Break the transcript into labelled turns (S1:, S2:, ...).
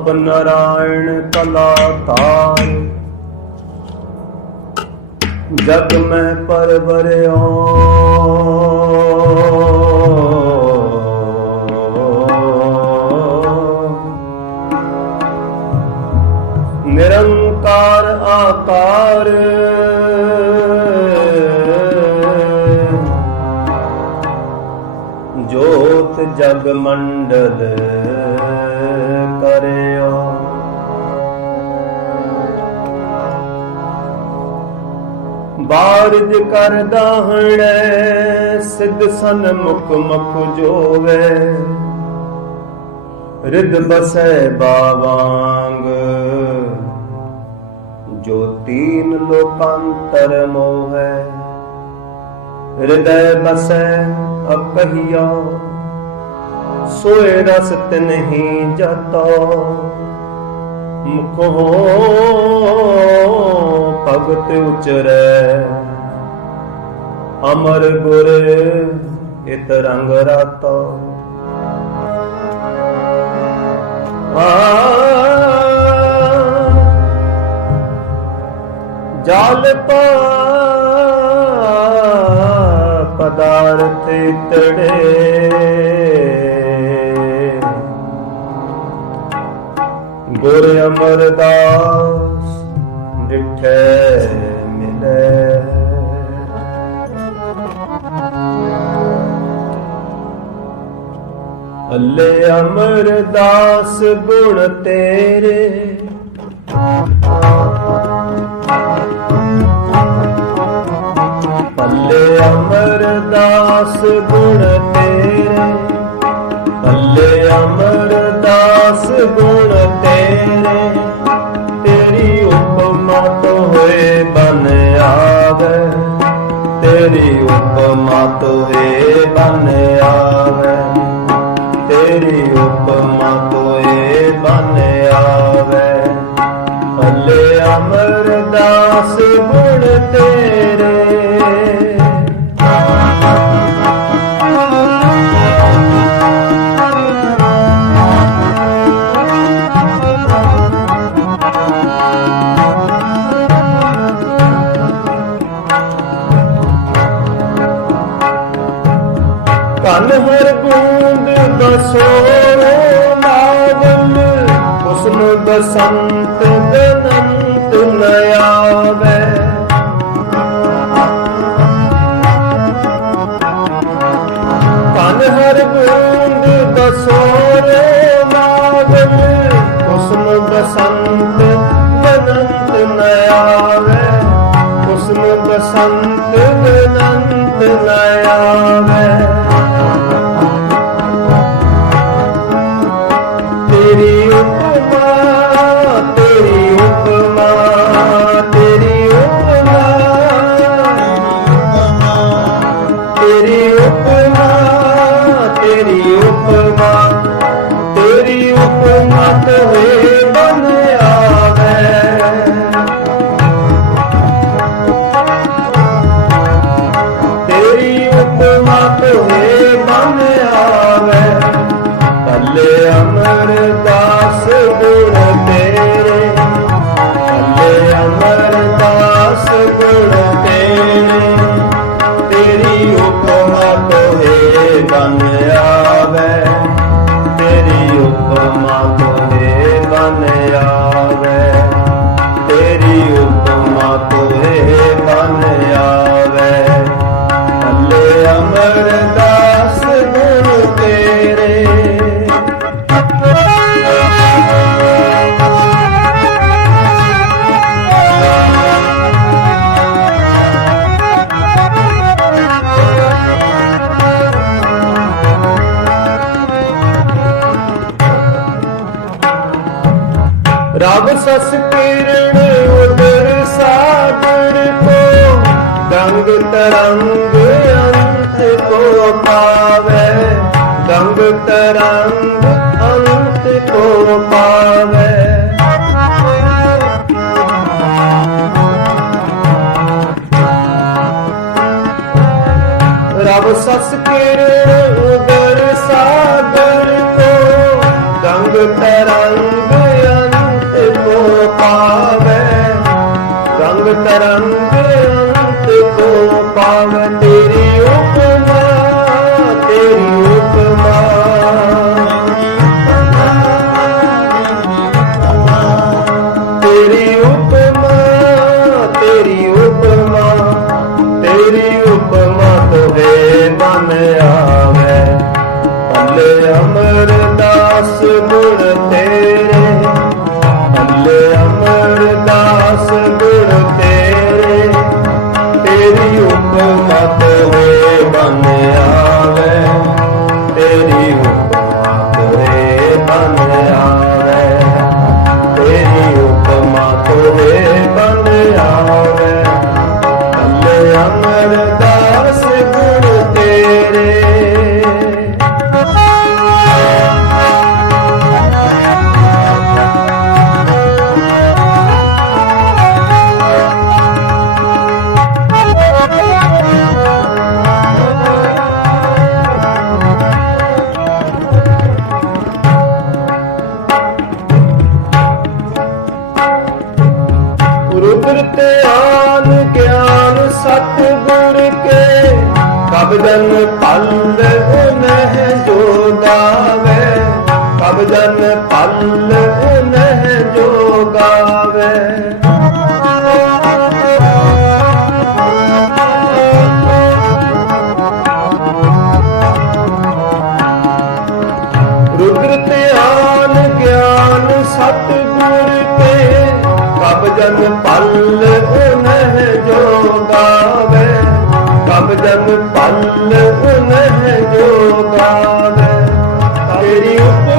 S1: ਆਪ ਨਰਾਇਣ ਕਲਾ ਤਾਰ ਜਗ ਮੈਂ ਪਰਵਰਿਓ। ਨਿਰੰਕਾਰ ਆਕਾਰ। ਜੋਤ ਜਗ ਮੰਡਲ। ਕਰਿਓ। ਬਾਰਜ ਕਰਦਾ ਹਣੈ, ਸਿੱਧ ਸਨ ਮੁਖ ਮੁਖ ਜੋਵੇ। ਰਿਦ ਬਸੈ ਬਾਵਾਂਗ, ਜੋ ਤੀਨ ਲੋਕਾਂਤਰ ਮੋਹੈ। ਹਿਰਦੈ ਬਸੈ ਅਕਹੀਆ ਸੋਏ ਰਸ ਤਿਨਹੀ ਜਤੋ। ਮੁਖ ਹੋ ਭਗਤ ਉਚਰੈ। ਅਮਰ ਗੁਰ ਇਤ ਰੰਗ ਰਾਤੋ। ਜਲ ਪਦਾਰਥ ਤੜੇ ਅਮਰਦਾਸ ਡਿਠੈ ਮਿਲੈ। ਅੱਲੇ ਅਮਰਦਾਸ ਗੁਣ ਤੇਰੇ। ਪੱਲੇ ਅਮਰਦਾਸ ਗੁਣ ਤੇਰੇ। ਪੱਲੇ ਅਮਰ ਅਮਰਦਾਸ ਗੁਣ ਤੇਰੇ, ਤੇਰੀ ਉਪਮਾ ਤੋਂ ਹੋਏ ਬਨ ਆਵੇ। ਤੇਰੀ ਉਪਮਾ ਤੋਂ ਹੋਏ ਬਨ ਆਵੇ। ਤੇਰੀ ਉਪਮਾ ਤੋਂ ਹੋਏ ਬਨ ਆਵੇ। ਭਲੇ ਅਮਰਦਾਸ ਗੁਣ ਤੇਰੇ ਸੰਤ ਬਸੰਤ ਬਨੰਤ ਨਯਾਵੇ ਕਨ ਹਰ ਬੂੰਦ ਬਸੋਰੋ ਨਾਵਲ ਹੁਸਨ ਬਸੰਤ ਬਨੰਤ ਨਯਾਵੇ ਹੁਸਨ ਬਸੰਤ ਬਨੰਤ ਨਯਾਵੇ ਤੇਰੀ ਤਰੰਗ ਅੰਤ ਕੋ ਪਾਵੇ, ਰੰਗ ਤਰੰਗ ਅੰਤ ਕੋ ਪਾਵੇ। ਰਬ ਸਸ ਕੇ ਉਦਰ ਸਾਗਰ ਕੋ, ਰੰਗ ਤਰੰਗ ਅੰਤ ਕੋ ਪਾਵੇ। ਰੰਗ ਤਰੰਗ ਕੋ ਤੇਰੀ ਉਪਮਾ ਤੇਰੀ ਉਪਮਾ। ਤੇਰੀ ਉਪਮਾ ਤੇਰੀ ਉਪਮਾ ਤੇਰੀ ਉਪਮਾ ਤੋਹੇ ਮਨ ਆਵੇ। ਪੱਲੇ ਅਮਰਦਾਸ ਗੁਣ ਤੇ আমার দাস ਕਬਜਨ ਪਲ ਨਹਿ ਜੋ ਦਾਵੇ ਕਬਜਨ ਪਲ ਕੰਨ ਸੁਨ ਜੋ ਗਾਵੇ ਤੇਰੀ ਉਪ